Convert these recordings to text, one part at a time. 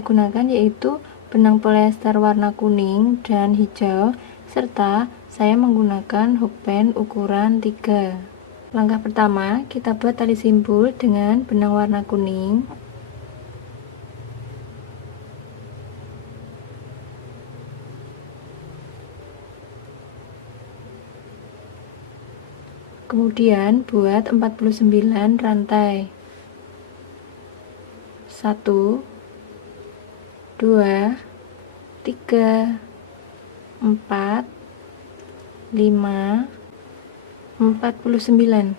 saya gunakan yaitu benang polyester warna kuning dan hijau, serta saya menggunakan hook pen ukuran 3. Langkah pertama, kita buat tali simpul dengan benang warna kuning. Kemudian buat 49 rantai. 1 2 3 4 5 49.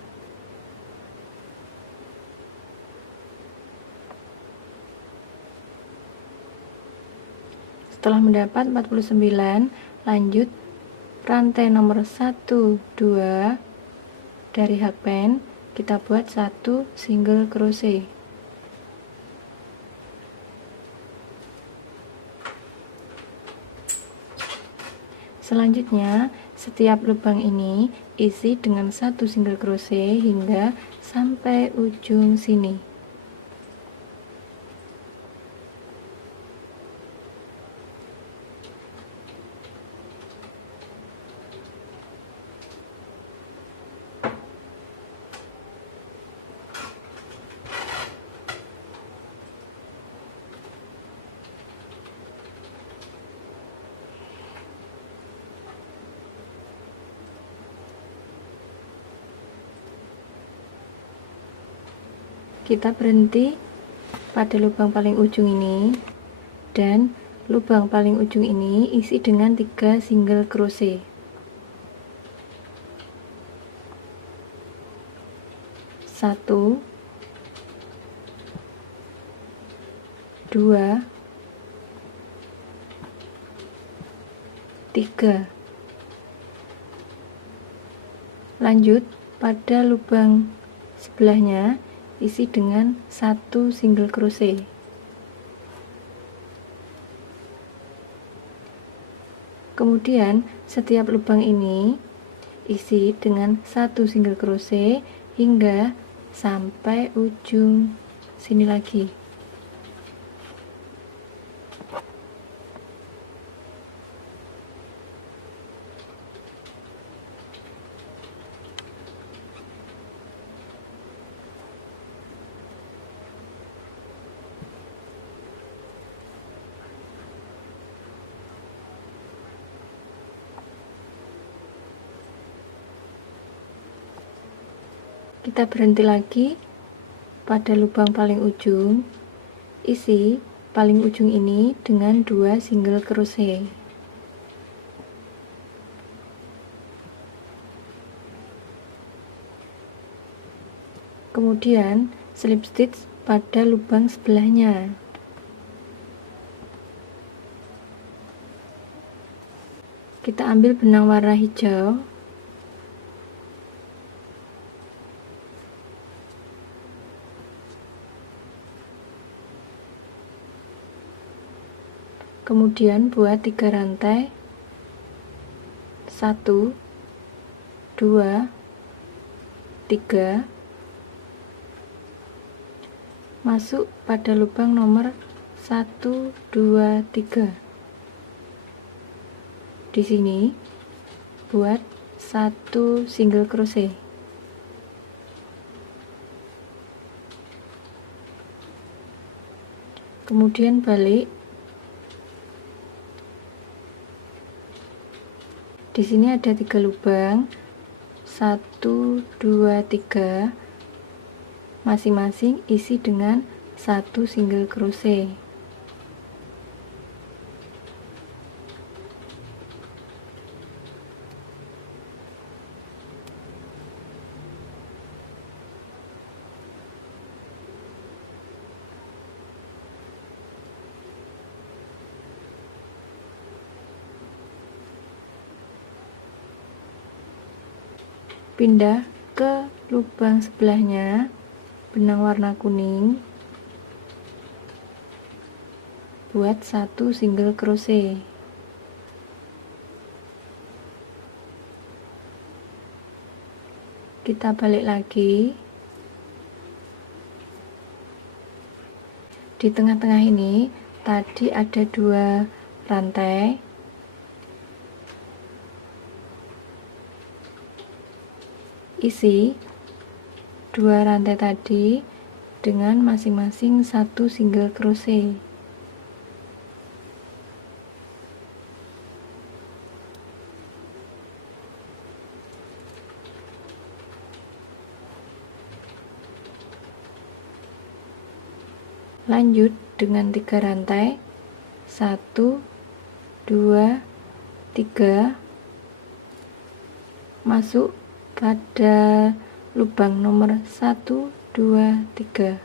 Setelah mendapat 49, lanjut rantai nomor 1 2 dari hook pen, kita buat 1 single crochet. Selanjutnya, setiap lubang ini isi dengan 1 single crochet hingga sampai ujung sini. Kita berhenti pada lubang paling ujung ini, dan lubang paling ujung ini isi dengan 3 single crochet. 1 2 3. Lanjut pada lubang sebelahnya isi dengan 1 single crochet. Kemudian setiap lubang ini isi dengan 1 single crochet hingga sampai ujung sini lagi. Kita berhenti lagi pada lubang paling ujung, isi paling ujung ini dengan 2 single crochet. Kemudian slip stitch pada lubang sebelahnya. Kita ambil benang warna hijau, kemudian buat 3 rantai, 1 2 3, masuk pada lubang nomor 1 2 3. Di sini buat 1 single crochet. Kemudian balik. Di sini ada 3 lubang, 1 2 3, masing-masing isi dengan 1 single crochet. Pindah ke lubang sebelahnya, benang warna kuning, buat 1 single crochet. Kita balik lagi. Di tengah-tengah ini tadi ada 2 rantai. Isi 2 rantai tadi dengan masing-masing 1 single crochet. Lanjut dengan 3 rantai, 1 2 3, masuk pada lubang nomor 1 2 3,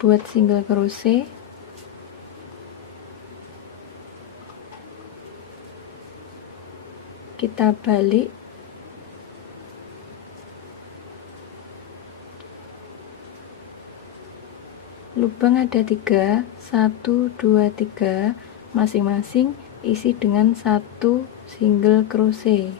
buat single crochet, kita balik, lubang ada 3, 1 2 3, masing-masing isi dengan 1 single crochet.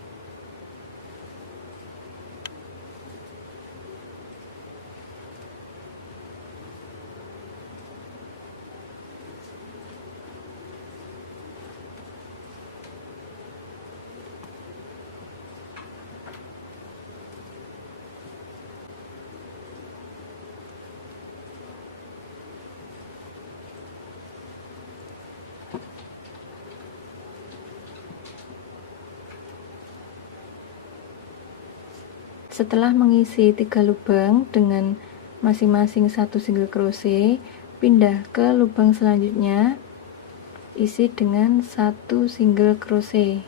Setelah mengisi 3 lubang dengan masing-masing 1 single crochet, pindah ke lubang selanjutnya, isi dengan 1 single crochet,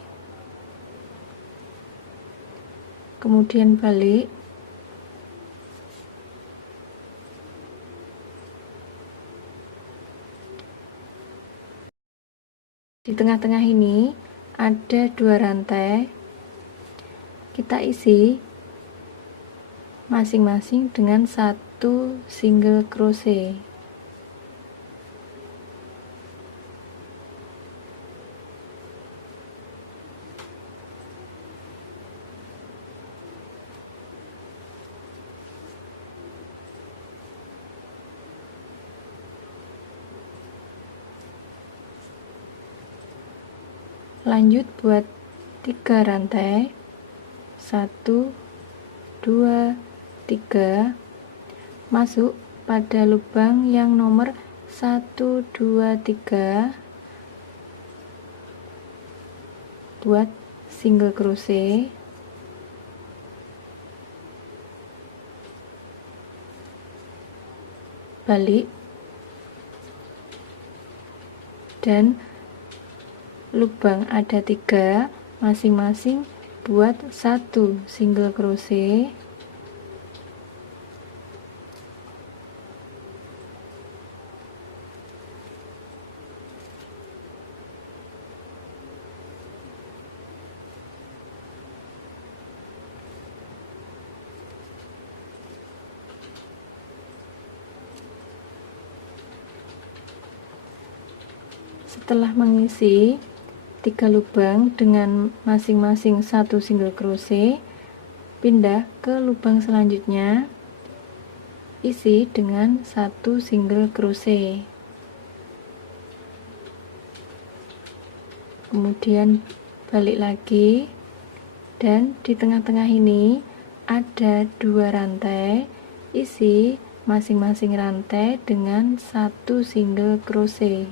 kemudian balik, di tengah-tengah ini ada 2 rantai, kita isi masing-masing dengan 1 single crochet. Lanjut buat 3 rantai, 1 2 3, masuk pada lubang yang nomor 1 2 3, buat single crochet, balik, dan lubang ada 3, masing-masing buat 1 single crochet, setelah mengisi 3 lubang dengan masing-masing 1 single crochet, pindah ke lubang selanjutnya, isi dengan 1 single crochet, kemudian balik lagi, dan di tengah-tengah ini ada 2 rantai, isi masing-masing rantai dengan 1 single crochet.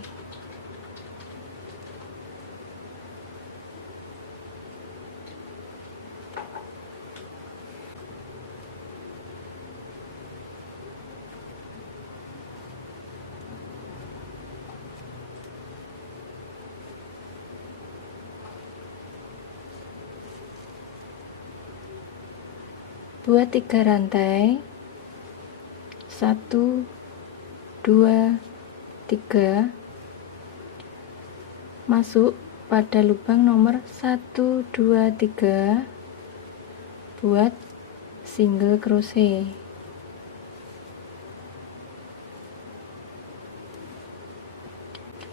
Buat 3 rantai, 1 2 3, masuk pada lubang nomor 1 2 3, buat single crochet.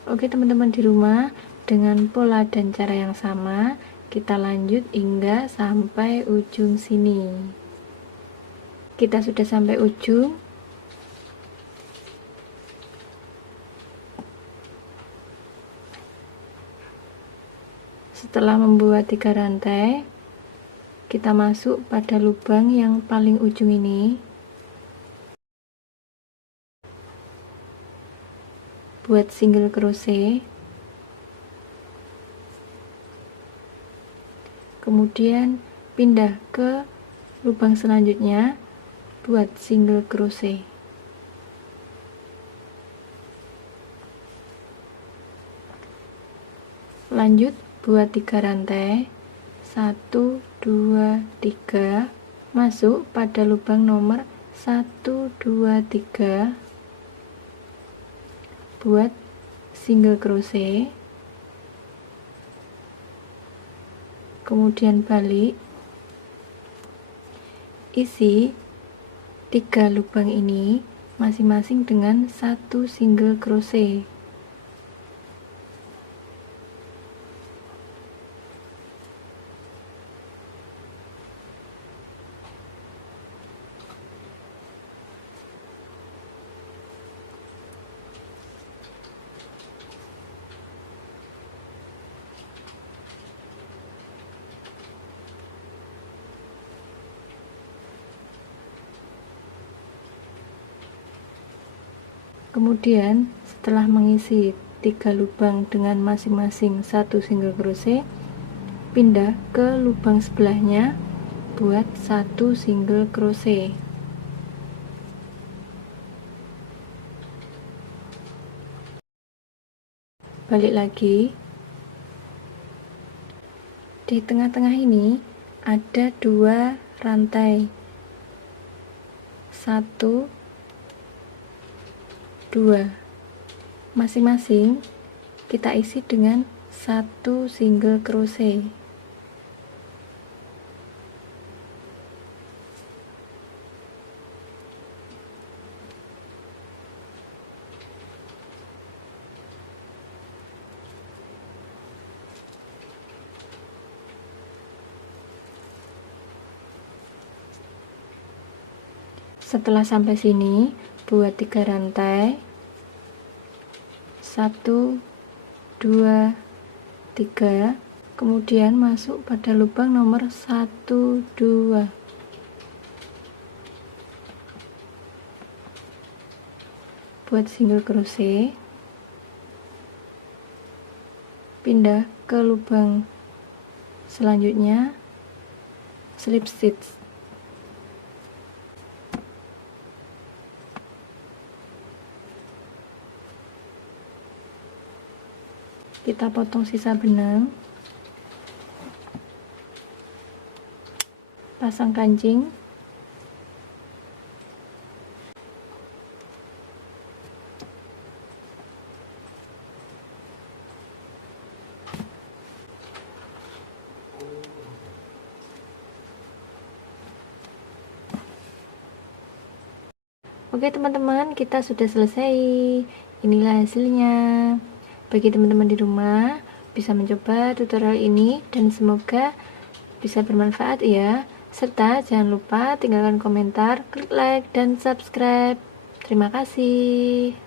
Oke teman-teman di rumah, dengan pola dan cara yang sama, kita lanjut hingga sampai ujung sini. Kita sudah sampai ujung. Setelah membuat 3 rantai, kita masuk pada lubang yang paling ujung ini. Buat single crochet. Kemudian pindah ke lubang selanjutnya, buat single crochet. Lanjut buat 3 rantai, 1 2 3, masuk pada lubang nomor 1 2 3, buat single crochet, kemudian balik, isi 3 lubang ini masing-masing dengan 1 single crochet. Kemudian setelah mengisi 3 lubang dengan masing-masing 1 single crochet, pindah ke lubang sebelahnya, buat 1 single crochet. Balik lagi. Di tengah-tengah ini ada 2 rantai, 1 2, masing-masing kita isi dengan 1 single crochet. Setelah sampai sini, buat 3 rantai, 1 2 3, kemudian masuk pada lubang nomor 1 2, buat single crochet, pindah ke lubang selanjutnya, slip stitch. Kita potong sisa benang, pasang kancing, Oke teman-teman, kita sudah selesai. Inilah hasilnya. Bagi teman-teman di rumah, bisa mencoba tutorial ini dan semoga bisa bermanfaat ya. Serta jangan lupa tinggalkan komentar, klik like, dan subscribe. Terima kasih.